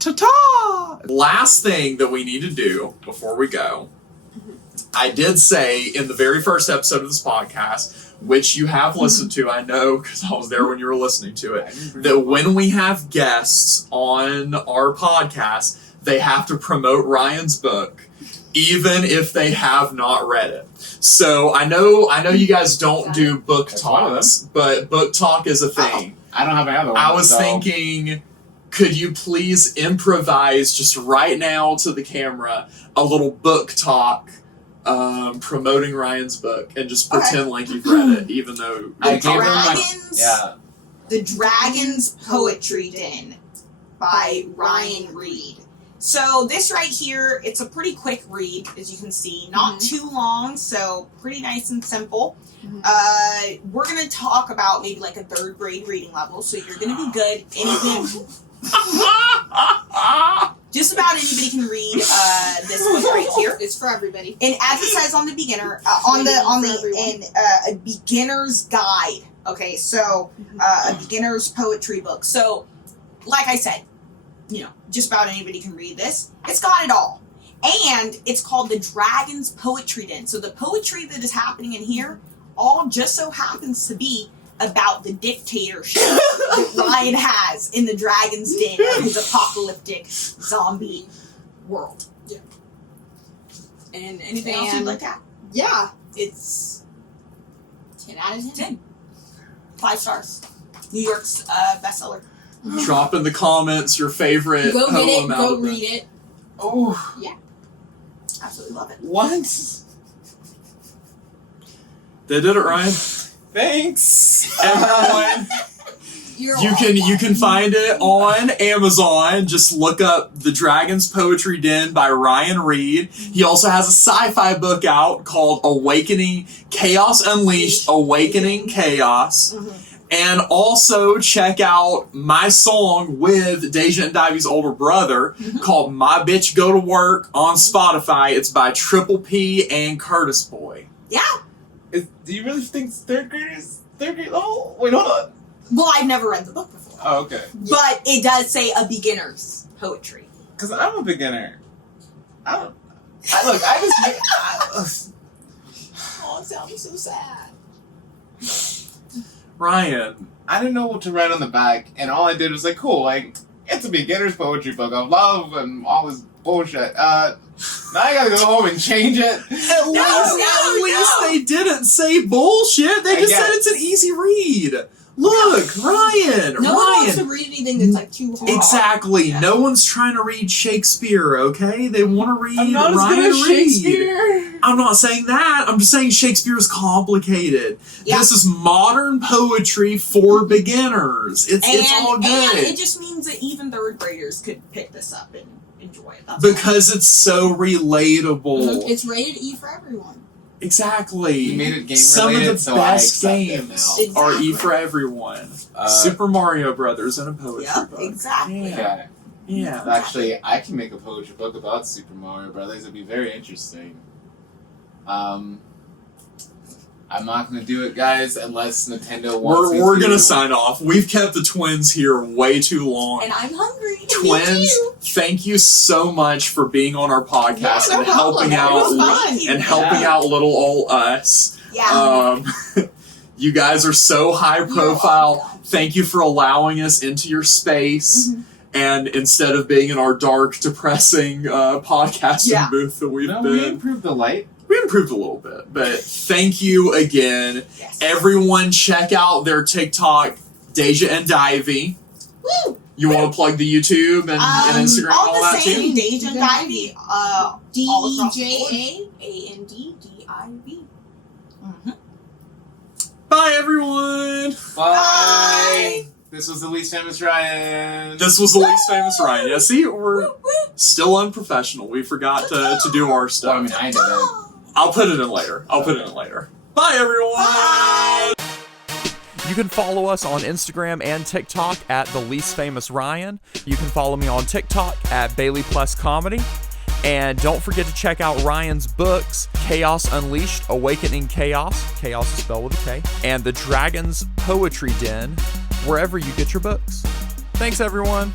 Ta-ta! Last thing that we need to do before we go, I did say in the very first episode of this podcast, which you have listened to, I know because I was there when you were listening to it, that when we have guests on our podcast, they have to promote Ryan's book, even if they have not read it. So I know you guys don't do book talks, but book talk is a thing. I don't have another one. I was thinking, could you please improvise just right now to the camera a little book talk promoting Ryan's book and just pretend like you've read it, even though The Dragon's Poetry Den by Ryan Reed. So this right here, it's a pretty quick read, as you can see. Not too long, so pretty nice and simple. We're going to talk about maybe like a 3rd grade reading level, so you're going to be good. Anything... Just about anybody can read this book right here. It's for everybody. And as it says on the beginner, a beginner's guide. Okay, so a beginner's poetry book. So, like I said, just about anybody can read this. It's got it all. And it's called the Dragon's Poetry Den. So the poetry that is happening in here all just so happens to be about the dictatorship that Ryan has in the Dragon's Den of his apocalyptic zombie world. Yeah. And anything else you'd like to add? Yeah. It's 10 out of 10. 5 stars. New York's bestseller. Drop in the comments your favorite Go get it. poem out Go of it. read it. Oh. Yeah. Absolutely love it. What? They did it, Ryan. Thanks, Everyone. You can find it on Amazon. Just look up The Dragon's Poetry Den by Ryan Reed. He also has a sci-fi book out called Chaos Unleashed, Awakening Chaos. And also check out my song with Deja and Divey's older brother called My Bitch Go to Work on Spotify. It's by Triple P and Curtis Boy. Yeah. Do you really think 3rd graders? 3rd grade? Oh, wait, hold on. Well, I've never read the book before. Oh, okay. But it does say a beginner's poetry. Because I'm a beginner. Oh, it sounds so sad. Ryan. I didn't know what to write on the back, and all I did was like, cool, like, it's a beginner's poetry book of love and all this bullshit. Now I gotta go home and change it. At least they didn't say bullshit. They just said it's an easy read. Look, Ryan. No one wants to read anything that's like too hard. Exactly. Yeah. No one's trying to read Shakespeare, okay? They want to read I'm not Ryan as good as Reed. Shakespeare. I'm not saying that. I'm just saying Shakespeare is complicated. Yeah. This is modern poetry for beginners. It's all good. And it just means that even 3rd graders could pick this up and enjoy it. Because it's so relatable. It's rated E for everyone. Exactly. You made it game Some related, of the best games are Exactly. E for everyone. Super Mario Brothers and a poetry book. Exactly. Yeah. Yeah. Actually, I can make a poetry book about Super Mario Brothers. It'd be very interesting. I'm not going to do it, guys, unless Nintendo wants me to. We're going to sign off. We've kept the twins here way too long. And I'm hungry. Twins, thank you so much for being on our podcast and helping out little old us. Yeah. You guys are so high profile. Thank you for allowing us into your space. And instead of being in our dark, depressing podcasting booth that we've been. We improved the light. We improved a little bit, but thank you again. Yes. Everyone check out their TikTok, Deja and Divey. Woo! You want to plug the YouTube and Instagram and all that too? Deja and Divey. DejaAndDiv. Bye, everyone. Bye. This was the least famous Ryan. This was the least famous Ryan. Yeah, see, we're still unprofessional. We forgot to do our stuff. Well, I mean, I did it. I'll put it in later. Bye, everyone. Bye. You can follow us on Instagram and TikTok at The Least Famous Ryan. You can follow me on TikTok at Bailey Plus Comedy. And don't forget to check out Ryan's books, Chaos Unleashed, Awakening Chaos. Chaos is spelled with a K. And The Dragon's Poetry Den, wherever you get your books. Thanks, everyone.